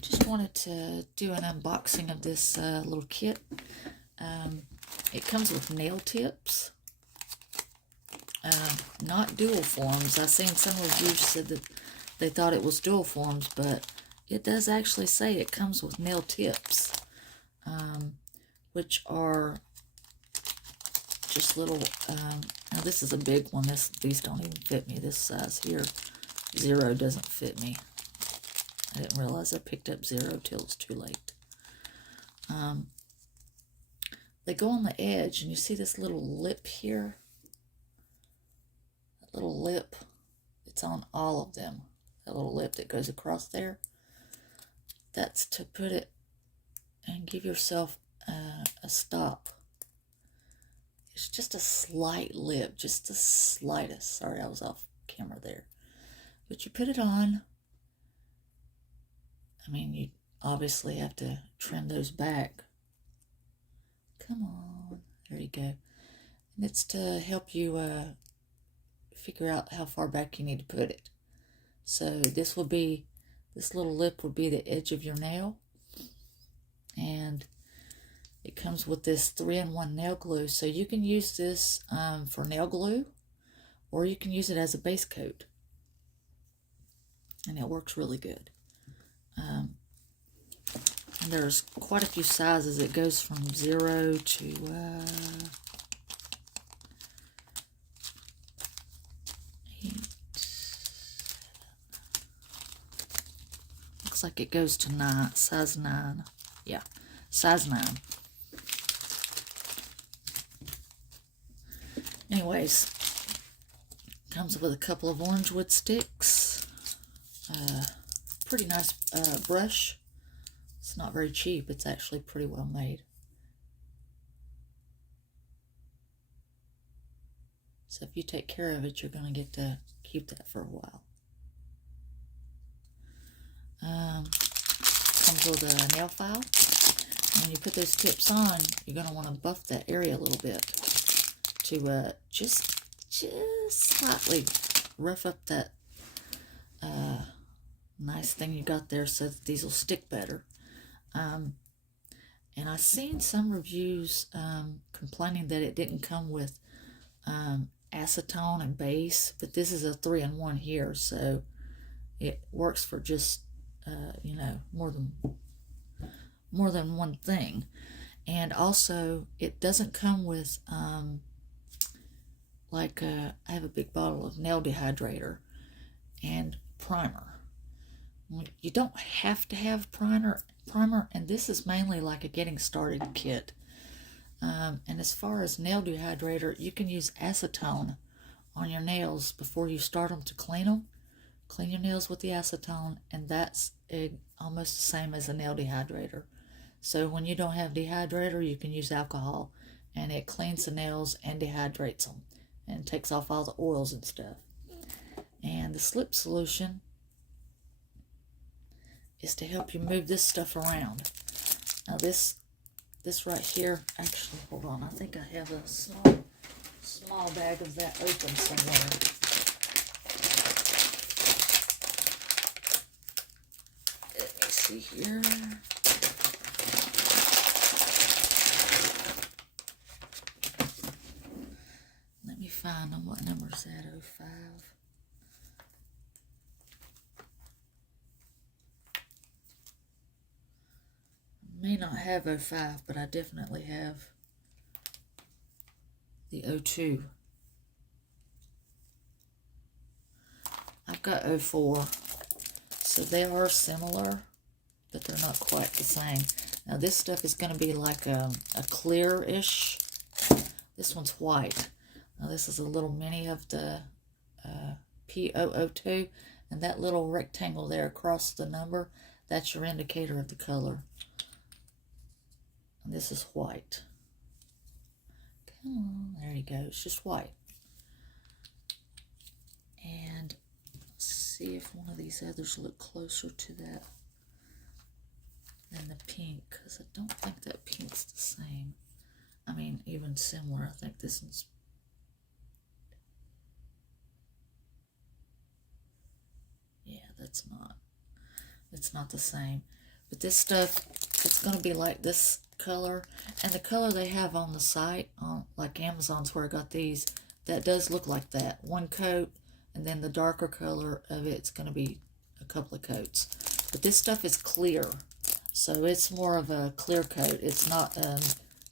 Just wanted to do an unboxing of this little kit. It comes with nail tips, not dual forms. I've seen some reviews said that they thought it was dual forms, but it does actually say it comes with nail tips, which are just little, now this is a big one. These don't even fit me. This size here, 0 doesn't fit me. I didn't realize I picked up 0 till it's too late. They go on the edge, and you see this little lip here? That little lip, it's on all of them. That little lip that goes across there. That's to put it and give yourself a stop. It's just a slight lip, just the slightest. Sorry, I was off camera there. But you put it on. I mean, you obviously have to trim those back. Come on. There you go. And it's to help you figure out how far back you need to put it. So this little lip would be the edge of your nail. And it comes with this 3-in-1 nail glue. So you can use this for nail glue, or you can use it as a base coat. And it works really good. And there's quite a few sizes. It goes from 0 to looks like it goes to 9, size 9. Yeah, size 9. Anyways, comes with a couple of orange wood sticks. Pretty nice brush. It's not very cheap. It's actually pretty well made. So if you take care of it, you're going to get to keep that for a while. Comes with a nail file. And when you put those tips on, you're going to want to buff that area a little bit to just slightly rough up that nice thing you got there so that these will stick better. And I've seen some reviews complaining that it didn't come with acetone and base, but this is a 3-in-1 here, so it works for just you know, more than one thing. And also it doesn't come with like I have a big bottle of nail dehydrator and primer. You don't have to have primer, and this is mainly like a getting started kit. And as far as nail dehydrator, you can use acetone on your nails before you start them to clean them. Clean your nails with the acetone, and that's almost the same as a nail dehydrator. So when you don't have dehydrator, you can use alcohol, and it cleans the nails and dehydrates them and takes off all the oils and stuff. And the slip solution is to help you move this stuff around. Now this right here, actually, hold on, I think I have a small bag of that open somewhere. Let me see here. Let me find them. What number is that? 05. May not have 05, but I definitely have the 02. I've got 04. So they are similar, but they're not quite the same. Now this stuff is going to be like a clear-ish. This one's white. Now this is a little mini of the P002, and that little rectangle there across the number, that's your indicator of the color. And this is white. Come on, there you go. It's just white. And let's see if one of these others look closer to that than the pink, because I don't think that pink's the same. I mean, even similar. I think this one's... yeah, that's not the same. But this stuff, it's going to be like this color. And the color they have on the site, on like Amazon's where I got these, that does look like that. One coat, and then the darker color of it's going to be a couple of coats. But this stuff is clear, so it's more of a clear coat. It's not,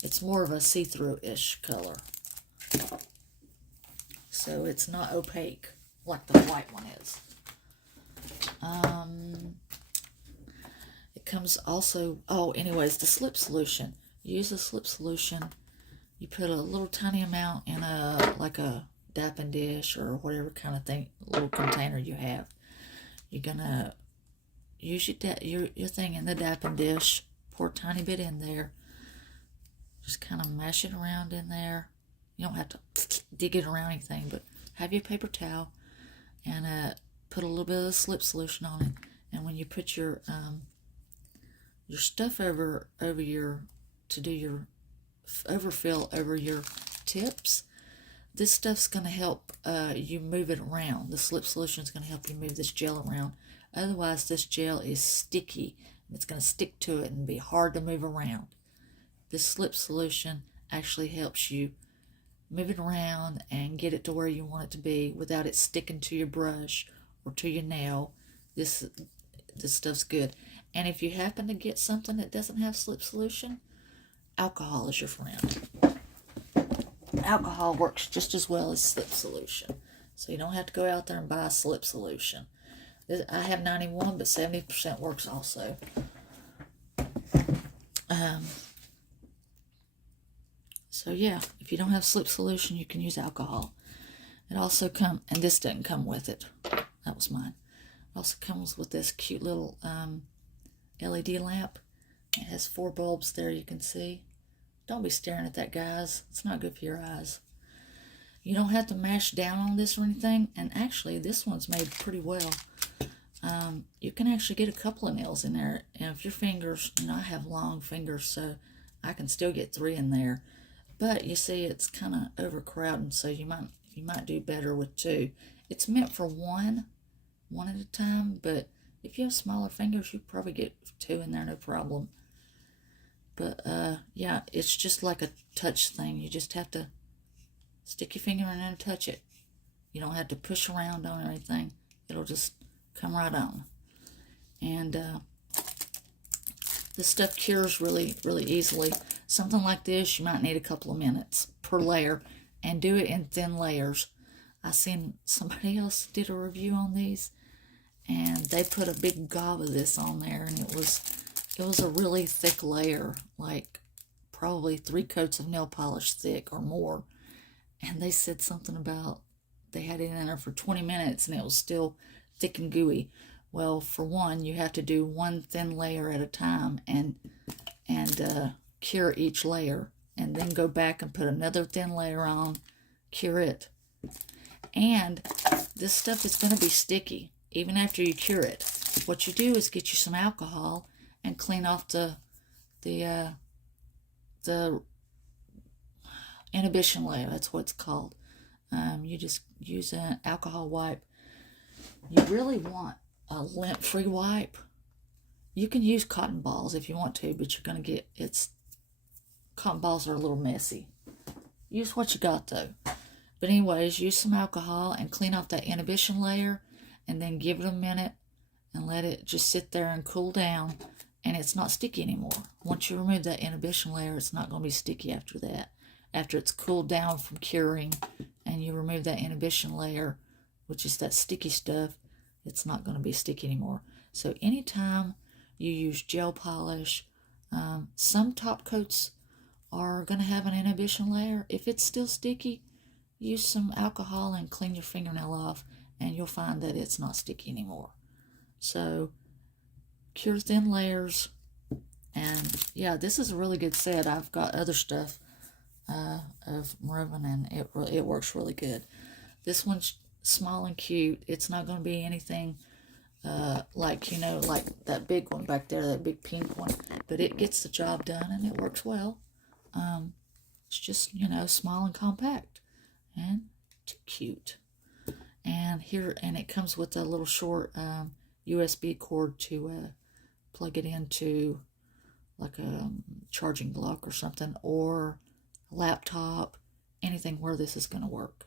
it's more of a see-through-ish color. So it's not opaque like the white one is. It comes also, oh, anyways, the slip solution. Use the slip solution. You put a little tiny amount in like a dapping dish or whatever kind of thing, little container you have. You're gonna use your thing in the dapping dish. Pour a tiny bit in there. Just kind of mash it around in there. You don't have to dig it around anything, but have your paper towel and put a little bit of the slip solution on it. And when you put your stuff over your, to do your overfill over your tips, this stuff's going to help you move it around. The slip solution is going to help you move this gel around. Otherwise, this gel is sticky, and it's going to stick to it and be hard to move around. This slip solution actually helps you move it around and get it to where you want it to be without it sticking to your brush or to your nail. This stuff's good. And if you happen to get something that doesn't have slip solution, alcohol is your friend. Alcohol works just as well as slip solution. So you don't have to go out there and buy a slip solution. I have 91, but 70% works also. So yeah, if you don't have slip solution, you can use alcohol. It also comes, and this didn't come with it. That was mine. It also comes with this cute little LED lamp. It has 4 bulbs there you can see. Don't be staring at that, guys. It's not good for your eyes. You don't have to mash down on this or anything. And actually, this one's made pretty well. You can actually get a couple of nails in there. And if your fingers, I have long fingers, so I can still get 3 in there. But you see, it's kind of overcrowding, so you might do better with 2. It's meant for one at a time, but if you have smaller fingers, you probably get 2 in there, no problem. But yeah, it's just like a touch thing. You just have to stick your finger in there and touch it. You don't have to push around on anything. It'll just come right on. And this stuff cures really, really easily. Something like this, you might need a couple of minutes per layer, and do it in thin layers. I seen somebody else did a review on these, and they put a big gob of this on there, and it was a really thick layer, like probably 3 coats of nail polish thick or more. And they said something about they had it in there for 20 minutes and it was still thick and gooey. Well, for one, you have to do 1 thin layer at a time and cure each layer, and then go back and put another thin layer on, cure it. And this stuff is going to be sticky even after you cure it. What you do is get you some alcohol and clean off the inhibition layer. That's what it's called. You just use an alcohol wipe. You really want a lint-free wipe. You can use cotton balls if you want to, but you're going to get, cotton balls are a little messy. Use what you got though. But anyways, use some alcohol and clean off that inhibition layer, and then give it a minute and let it just sit there and cool down, and it's not sticky anymore. Once you remove that inhibition layer, it's not going to be sticky after that. After it's cooled down from curing and you remove that inhibition layer, which is that sticky stuff, it's not going to be sticky anymore. So anytime you use gel polish, some top coats are going to have an inhibition layer. If it's still sticky, use some alcohol and clean your fingernail off, and you'll find that it's not sticky anymore. So cure thin layers. And yeah, this is a really good set. I've got other stuff of Morovan, and it works really good. This one's small and cute. It's not going to be anything like like that big one back there, that big pink one, but it gets the job done and it works well. It's just small and compact and cute. And it comes with a little short USB cord to plug it into like a charging block or something, or a laptop, anything where this is going to work.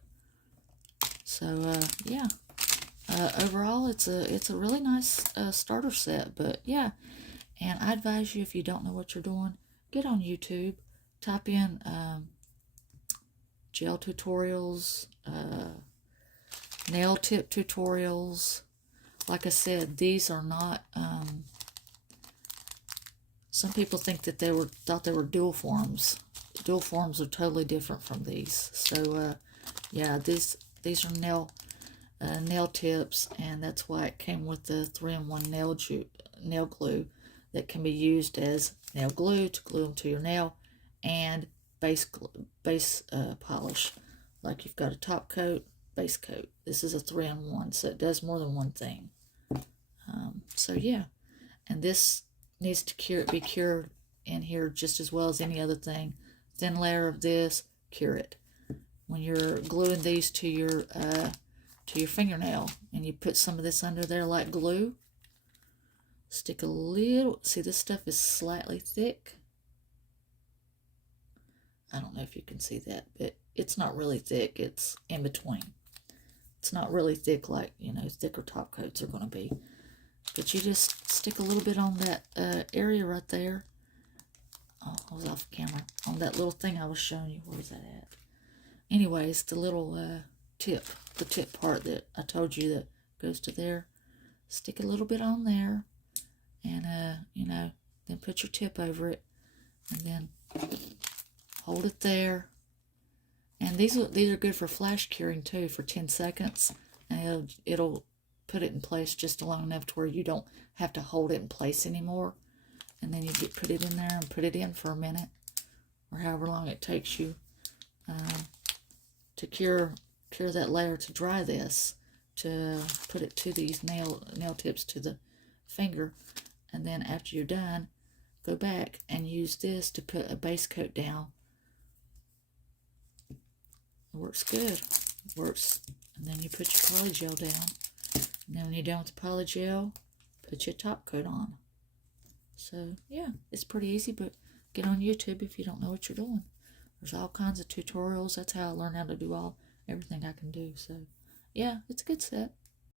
So yeah, overall it's a really nice starter set. But yeah, and I advise you, if you don't know what you're doing, get on YouTube, type in gel tutorials, nail tip tutorials. Like I said, these are not, some people think that thought they were dual forms. Dual forms are totally different from these. So yeah, these are nail tips, and that's why it came with the 3-in-1 nail glue that can be used as nail glue to glue them to your nail, and base polish. Like you've got a top coat, base coat. This is a 3-in-1, so it does more than one thing. So yeah, and this needs to be cured in here just as well as any other thing. Thin layer of this, cure it. When you're gluing these to your fingernail, and you put some of this under there like glue, stick a little. See, this stuff is slightly thick. I don't know if you can see that, but it's not really thick. It's in between. It's not really thick like, thicker top coats are going to be. But you just stick a little bit on that area right there. Oh, I was off camera. On that little thing I was showing you. Where was that at? Anyways, the little tip. The tip part that I told you that goes to there. Stick a little bit on there. And, then put your tip over it. And then hold it there. And these are good for flash curing too, for 10 seconds. And it'll put it in place just long enough to where you don't have to hold it in place anymore. And then you put it in there and put it in for a minute, or however long it takes you to cure that layer, to dry this, to put it to these nail tips to the finger. And then after you're done, go back and use this to put a base coat down. It works good. It works. And then you put your polygel down. And then when you're done with the polygel, put your top coat on. So yeah, it's pretty easy, but get on YouTube if you don't know what you're doing. There's all kinds of tutorials. That's how I learned how to do everything I can do. So yeah, it's a good set.